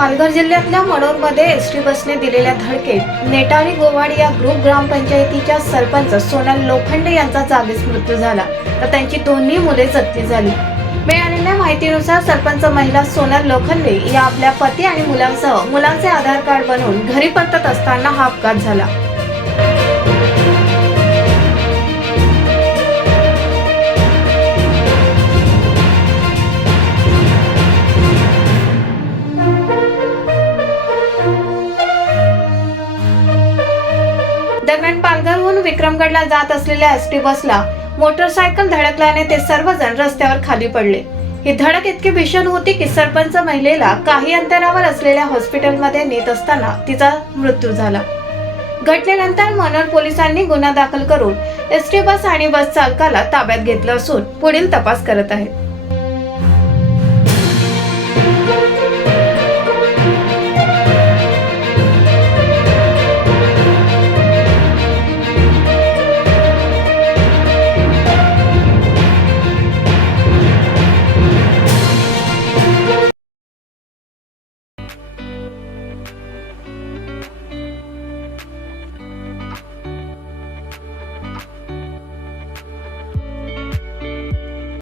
पालघर जिल्ह्यातल्या मनोरमध्ये एसटी बसने दिलेल्या धडकेत नेटाळी गोवाडी या ग्रुप ग्रामपंचायतीच्या सरपंच सोनल लोखंडे यांचा जागीच मृत्यू झाला, तर त्यांची दोन्ही मुले जखमी झाली। मिळालेल्या माहितीनुसार सरपंच महिला सोनल लोखंडे या आपल्या पती आणि मुलांसह मुलांचे आधार कार्ड बनवून घरी परतत असताना हा अपघात झाला। दरम्यान पालघरहून विक्रमगडला जात असलेल्या एसटी बसला मोटरसायकल धडकल्याने ते सर्वजण रस्त्यावर खाली पडले। ही धडक इतकी भीषण होती की सरपंच महिलेला काही अंतरावर असलेल्या हॉस्पिटलमध्ये नेत असताना तिचा मृत्यू झाला। घटनेनंतर मनोर पोलिसांनी गुन्हा दाखल करून एसटी बस आणि बस चालकाला ताब्यात घेतलं असून पुढील तपास करत आहेत।